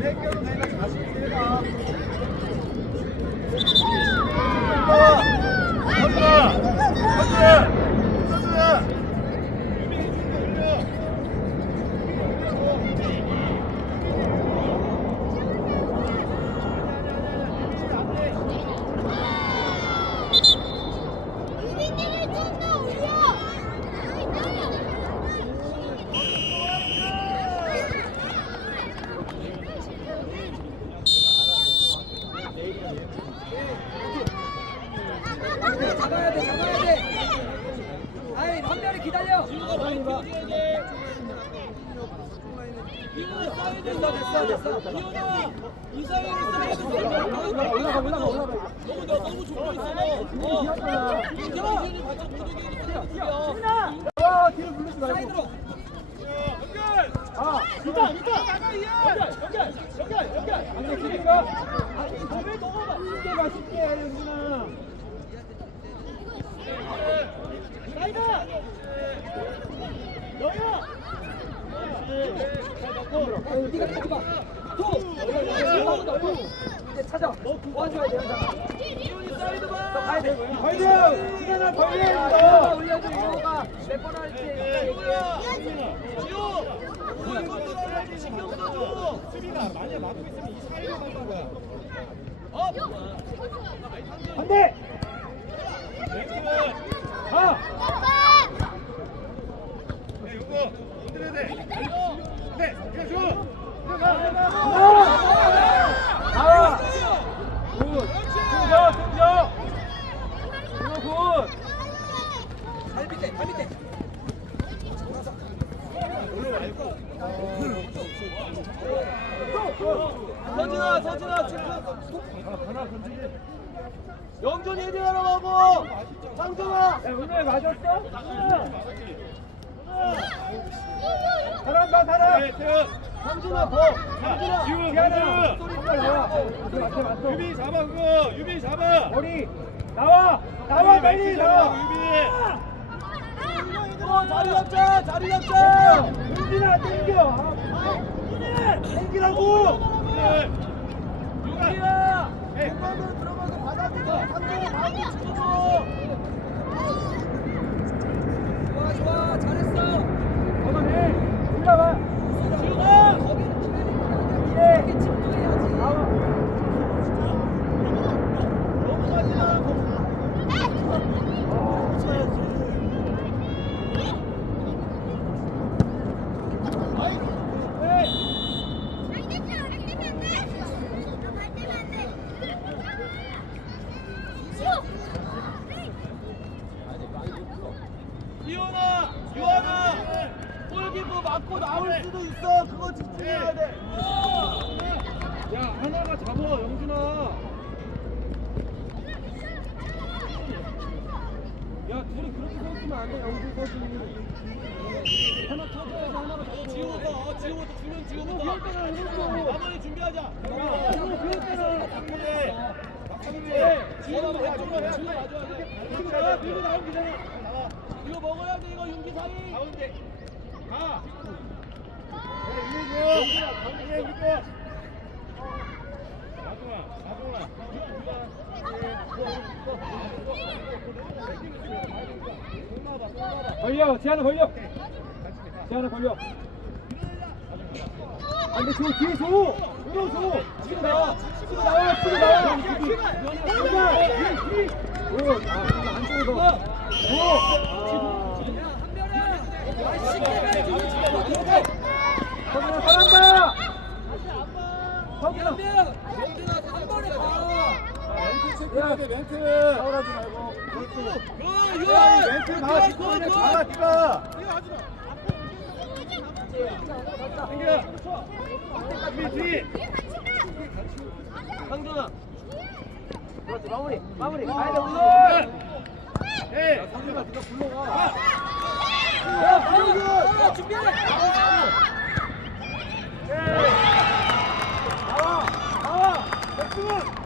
Make your 기다려. 됐어, 됐어, 됐어. 올라가 올라가 올라가 와 뒤로 부르지 말고. 아 이따 이따 연결 연결 연결 연결 안돼 지니까 아니 너왜 너가 쉽게 가 쉽게 연준아 사이드 너야 아유, 네가 가지 마. 또. 이제 찾아. 도와줘야 돼, 현장아. 너 가야 돼. 걸려 지나나 아, 걸려 이거 올려줘, 이거가 몇번 할지 얘기해. 수비가 만약 막고 있으면 이 사이로 막는 거야 안돼 아 나와 굿 승정 승정 이거 굿발 밑에, 발 밑에. 영준이 헤딩하러 가고 상정아 야 은혜 맞았어? 잘한다 잘해. 상준아 더. 상준아. 지훈, 미안해. 소리 맞춰 맞춰. 유비 잡아 그거. 유비 잡아. 머리. 나와. 나와 빨리 나와. 유비 어, 자리 잡자 자리 잡자. 은진아 땡겨. 아, 땡기라고. 윤기야 공간으로 들어가서 받아들여. 상준아 다음에 치고 좋아, 좋아. 잘했어. 걷어내 올라가 지우가 거기는 기다리면 안 돼. 예. 이렇게 집중해야지. 나와 넘어가지 마 이현아, 유한아, 골키퍼 맞고 나올 수도 있어. 그거 집중해야 돼. 야, 하나가 잡아, 영준아. 야, 둘이 그렇게 서 있으면 안 돼, 영준 거지. 하나 쳐줘야지, 하나가 잡고. 지우부터 지우부터 주면 지우부터. 해줘. 마무리 준비하자. 야, 이거 그래 그래. 왼쪽으로 해 돼. 나와, 밀고 나오면 되잖아. 이거 먹어야 돼 이거 윤기 사이. 가운데. 가. 영준아, 가운데 이거. 나중아 나중아 걸려, 지하나 걸려. 지하나 걸려. 아, 근데 저 뒤에 줘. 이거 줘. 지금 나와. 지금 나와. 지금 나와. 오, 아, 안쪽으로. 오. 아. 서준아, 잘한다. 서준아. 한별. 영준아, 한 번에 가. 야, 멘트. 싸우라지 말고. 멘트 다 짚고 있네. 다 뛰가. 준비 뒤 상준아. 그렇지, 마무리. 마무리. 가야 돼, 오늘. 해 상준아, 네가 불러가. 야. 상준. 야, 준비해. 나와. 나와. 백승은.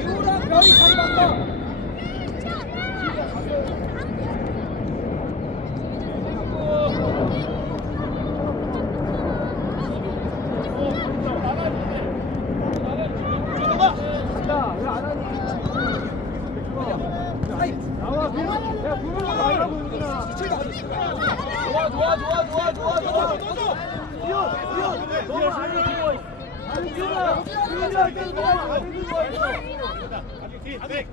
유랑 별이 자리 바꿔. 야, 왜 안 하니? 아이, 나와, 밀. 야, 부르고 말라고, 은진아. 좋아, 좋아, 좋아, 좋아, 좋아, 좋아. 이현, 이현, 너무 안 들고 와. 아니, 이현아, 이현이 할 때는 너무 안 들고 와 있어. 뒤, 백.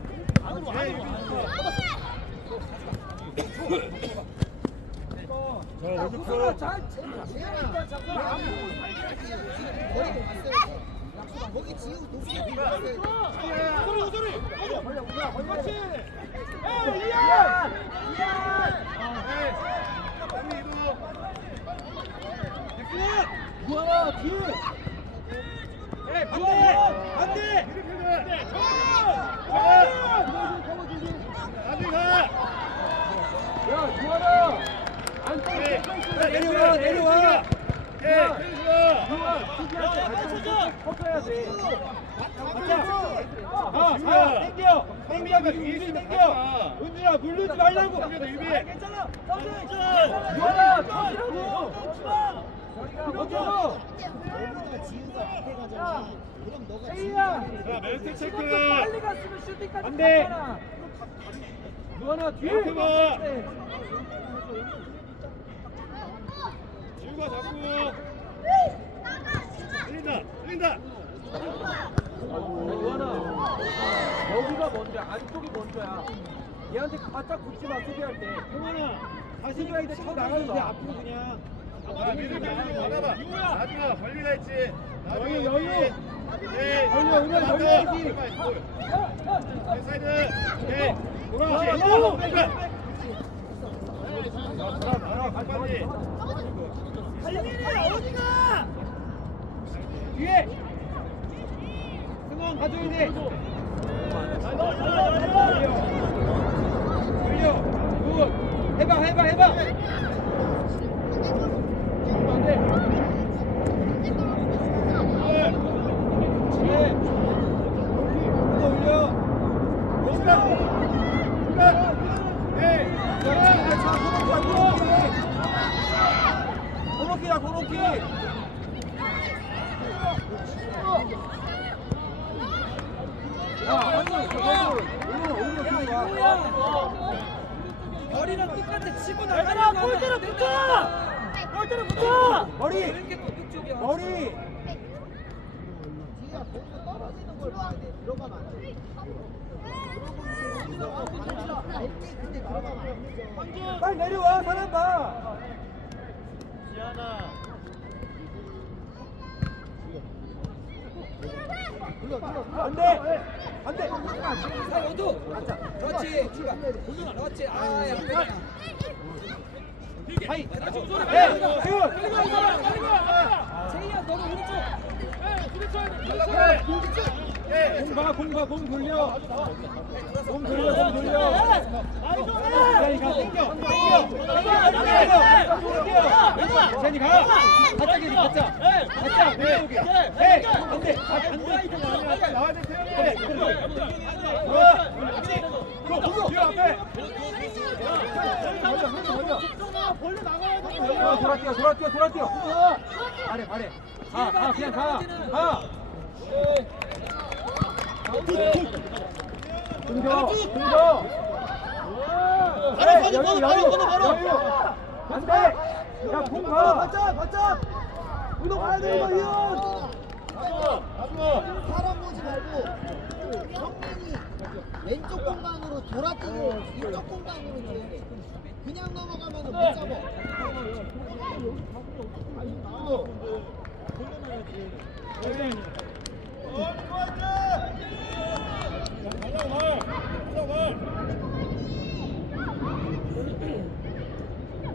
예, 유빈 좋다. 자, 월드컵. 잘 채니까 자꾸 안 거기 지우 높이 소리, 소리. 걸려 우리야 걸려 그렇지. 에이 이안 이안 네. 우리 이거. 백승현. 우와 뒤에 예, 반대. 반대. 미드필드. 정원. 나중에 가. 야 주환아 안쪽에 네. 뺏고 있으면 내려와, 내려와. 예, 꺾어야 돼 아, 자, 땡겨. 땡겨가 위에서 땡겨. 은준아, 물르지 말라고. 유비. 괜찮아 주환아 터지라고 너보다 지우가 앞에 가잖아 그럼 너가 세이야 자, 멘트 체크. 빨리 갔으면 슈팅까지 안 돼. 갔잖아 주환아 뒤에 이렇게 봐. 네. 지우가 잡고. 흘린다, 흘린다. 유한아 여기가 먼저야 안쪽이 먼저야 얘한테 바짝 붙지 마 수비할 때 형원아, 다시 수비할 때 쳐 나가는데 앞으로 그냥 자, 미드필드 받아봐. 나중에 벌리라 했지. 나중에 여유, 여유. 네. 여유, 여유, 맞아. 여유지. 네, 사이드. 네. 돌아, 그렇지. 돌아. 자, 빨리. 뒤에. 승원 가져야 돼. 돌려. 굿. 해봐, 해봐, 해봐. 안 돼. 네. 이거 올려. 올라. 올라. 네. 자, 자, 코너키, 코너키. 코너키야, 코너키. 야, 완전 저거 오늘 오늘 들어가. 머리랑 똑같아 치고 나가려고 골대로 붙어! 골대로 붙어! 머리, 머리. 빨리 내려와, 사람 봐. 안 돼, 안 돼. 사이드 그렇지 공룡아 그렇지 아야 하이. 네, 지금. 제이야 너는 오른쪽 공 봐, 공 봐, 공 돌려. 공 돌려, 공 돌려. 제니가 땡겨, 땡겨. 땡겨. 제니 가. 가짜 계속 가짜. 네. 네. 아. 어. 네, 돼. 야, 공 가. 바짝, 바짝. 운동 가야 돼, 이거, 이현. 사람 보지 말고 성민이 왼쪽 공간으로 돌아뛰고 이쪽 공간으로 줘야 돼 그냥 넘어가면 못 잡아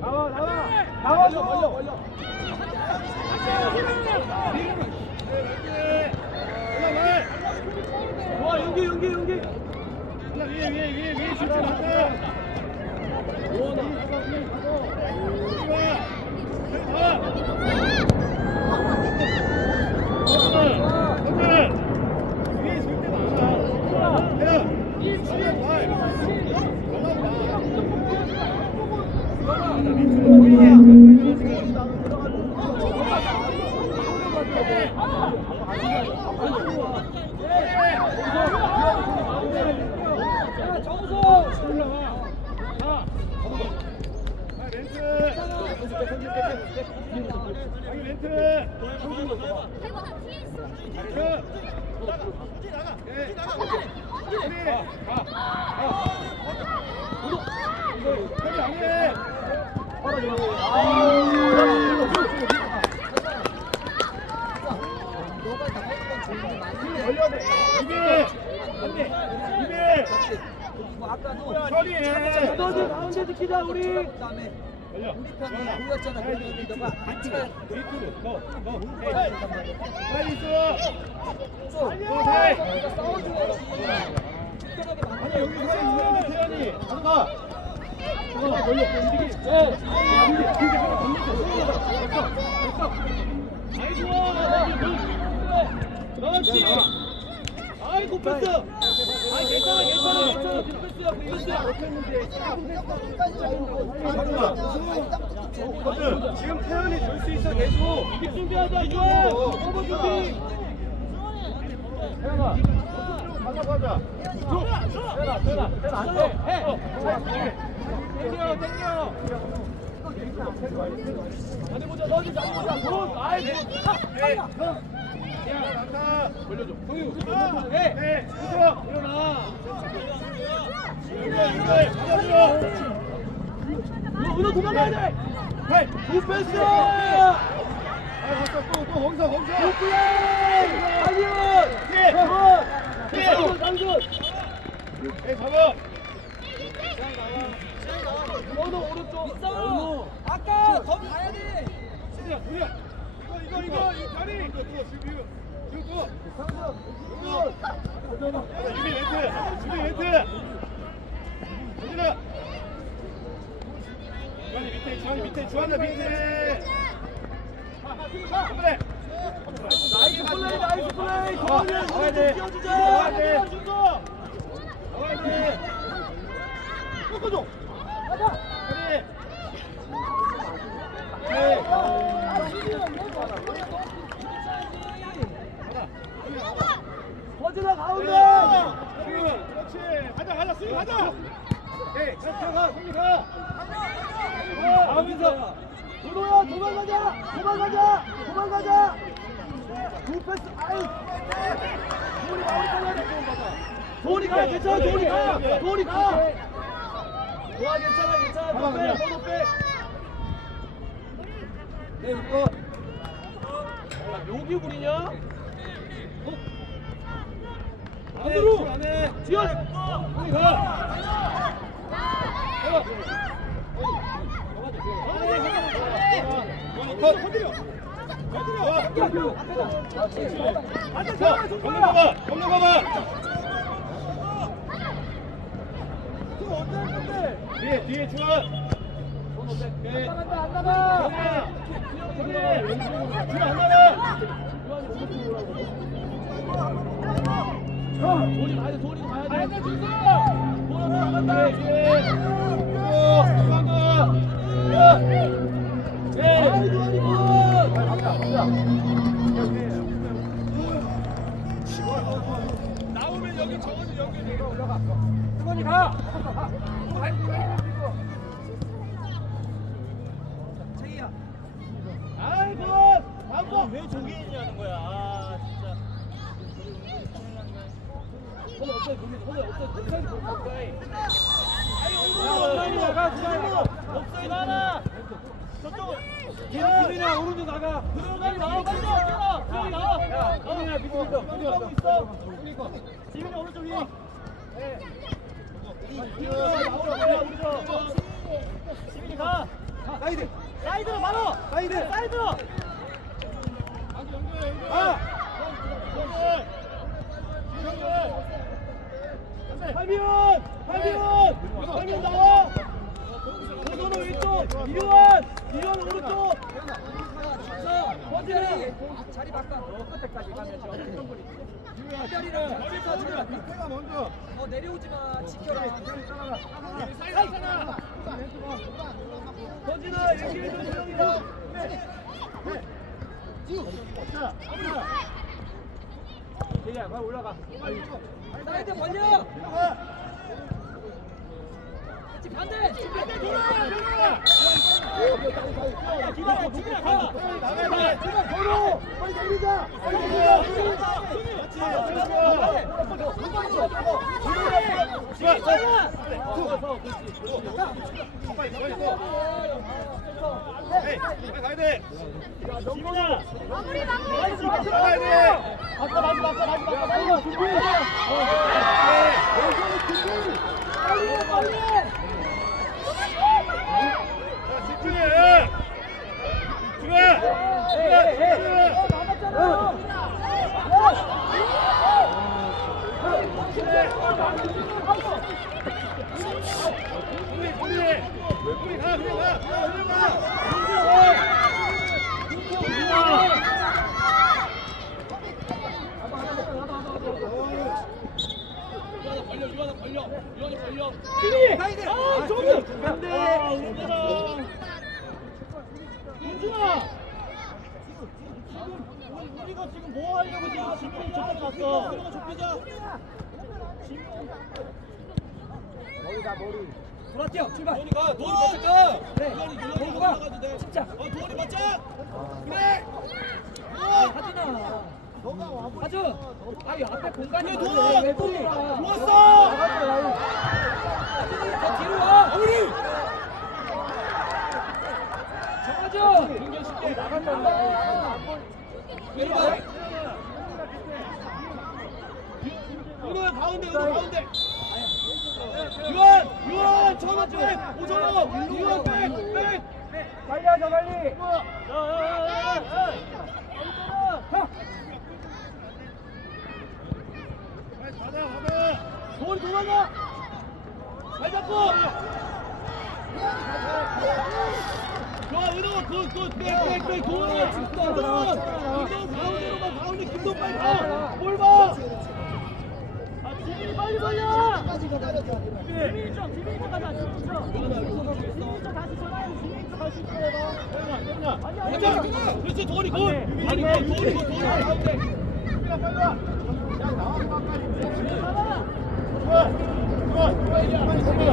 나와, 나와. 나와줘. 걸려, 걸려. 와, 연기, 연기, 연기. 위에 위에 위에 위에 슈트 맞다. 위에 절대 많아. 야, 이 지금 발. 야, 정소. 아, 렌트. 여기 렌트. 렌트. 예. 우리 태현이 안 해. 너가 나가는 좋은데 많이 걸려야 돼. 이비. 이비. 그리고 아까도 처리해. 너도 가운데 지키자 우리. 우리 편이 보였잖아. 그러면 너가. 받는단 말이야. 빨리 있어. 좀너 해. 너가 싸워줘야지. 특별하게 아니 만들어. 여기 사람 있는데 태현이. 가져가. 가져가. 걸려. 움직이. 어. 움직이. 움직이. 하나 건너서. 됐어. 됐어. 아이 좋아. 그렇지. 아이 굿패스. 아 괜찮아 괜찮아 괜찮아 굿패스야 굿패스야. 지금 태현이 줄 수 있어 계속. 준비하자 이거. 오버 준비. 태현아. 가자 가자. 태현아 태현아 태현아 안 돼. 해. 땡겨 땡겨. 잘해 보자 너지 잘해 보자. 굿. 아이 굿. 아. 예. 굿. 예. 예, 또 지금 주환이 밑에. 나이스 플레이 나이스 플레이 도현이 돼. 오른쪽 뛰어주자 돼. 나와야 돼. 꺾어줘. 가자. 그래. 네. 허진아 가운데 그렇지. 가자, 가자, 승리 가자. 가. 가면서 도도야 도망가자 도망가자 도망가자 굿패스 아이 도리 돼 도리 가 괜찮아 도리 가 도리 가 좋아 괜찮아 괜찮아 너빼 그냥. 너도 빼 네, 이거 야, 여기 부리냐? 어? 안으로! 승리 가. 컷. 건드려. 건드려. 자, 건너가봐. 건너가봐. 뒤에, 뒤에 주원. 네. 안 나가 안 나가. 정우야. 왼쪽으로. 주원 안 나가. 돈이 가야 돼 돈이 가야 돼. 가야 돼, 준수. 돈 하나 나간다 나가, 옵사이드. 옵사이드 하나. 저쪽. 김민아 오른쪽 나가 마. 빨리 나와. 빨리 나와. 야, 너네 밑에 있어. 여기 하고 있어. 지민이 오른쪽 위. 지민이 가. 사이드 사이드로 바로. 사이드 사이드로. 가. 할미원! 할미원! 할미원 나와! 도도는 왼쪽! 이유환! 이유환 오른쪽! 원진이 자리 바꿔 끝에까지 가면 저 특별이는 밑에가 먼저! 어 내려오지 마 지켜라 서진아 얘기해줘 소영이가! 대리야 빨리 올라가 사이드 벌려 마무리 마무리 마, 아까 마지 마. 준비. 빨리 해, 빨리 해. 자, 집중해. 집중해. 집중해. 남았잖 아. 아, 저기. 아, 은준아. 윤준아. 우리가 지금 뭐 하려고 지금 지민이 저까지 왔어? 우리가 좁히자. 머리다 머리. 돌아 뛰어 출발. 도원이 가 도원이 맞자 가 그래. 도원이 도원이 도원이 가. 나가도 돼 진짜. 어 도원이 맞자 그래 하진아. 하준. 아니 앞에 공간이 도원. 왜 돌아? 좋았어. 하준이 더 뒤로 와. 우리 정하준. 민경 쉽게 나간다. 왼발 은호 가운데 은호 가운데. 유한 유한 전원 백 오전호 유한 백백. 빨리 하자 빨리. 도원이 도망가 잘 잡고 좋아 은호 굿굿백백백 도원 도원 김동 가운데로만 가운데 김동 빨리 가볼봐 아 지민이 빨리 벌려 지민이 좀 지민이 좀 가자 지민이 좀 지민이 좀 다시 전화해 지민이 좀 다시 전화해봐 가자 그렇지 도원이 굿 아니 굿 도원이 굿 도원이 가운데 빨리 와. 야 나와서 막까지. 좋아. 좋아. 빨리 잡아.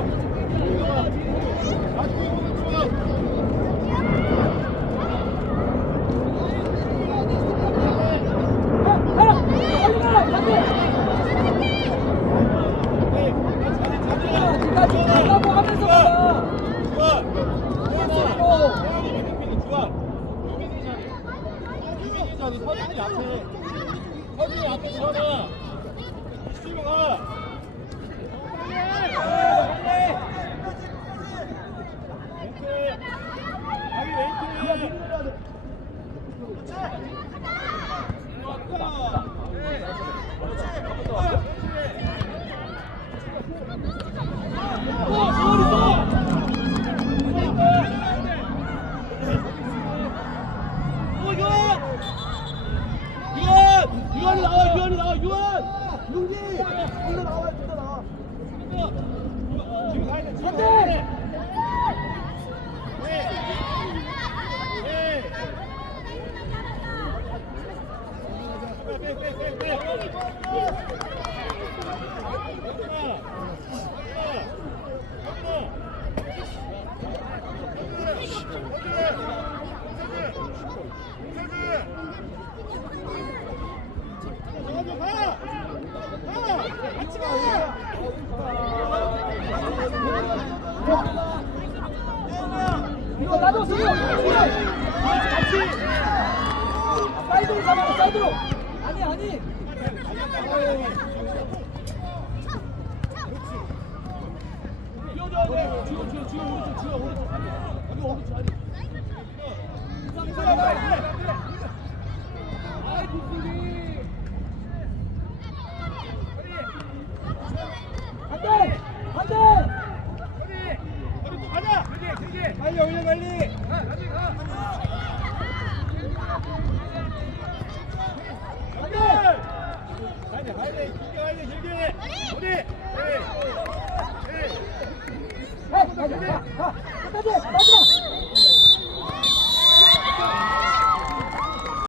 다시 오는 좋아. 빨리 가. 안 돼. 나가고 하면서 가자. 소리로. 서준이 앞에 서나. 수빈아 가. 유한! 유한이 나와, 유한이 나와, 유한! 윤기. 이거 나와, 이거 나와. 지금 가야 돼. 지금 안 가야 돼. 돼. 네. 네. 빼, 빼, 빼, 빼. 같이 가! 이거 나도 수비. 같이. 사이드로 잡아, 사이드로. 아니, 아니. 뛰어줘야 돼. 주여, 주여, 주여, 오른쪽, 오른쪽. 여기 오른쪽 아니.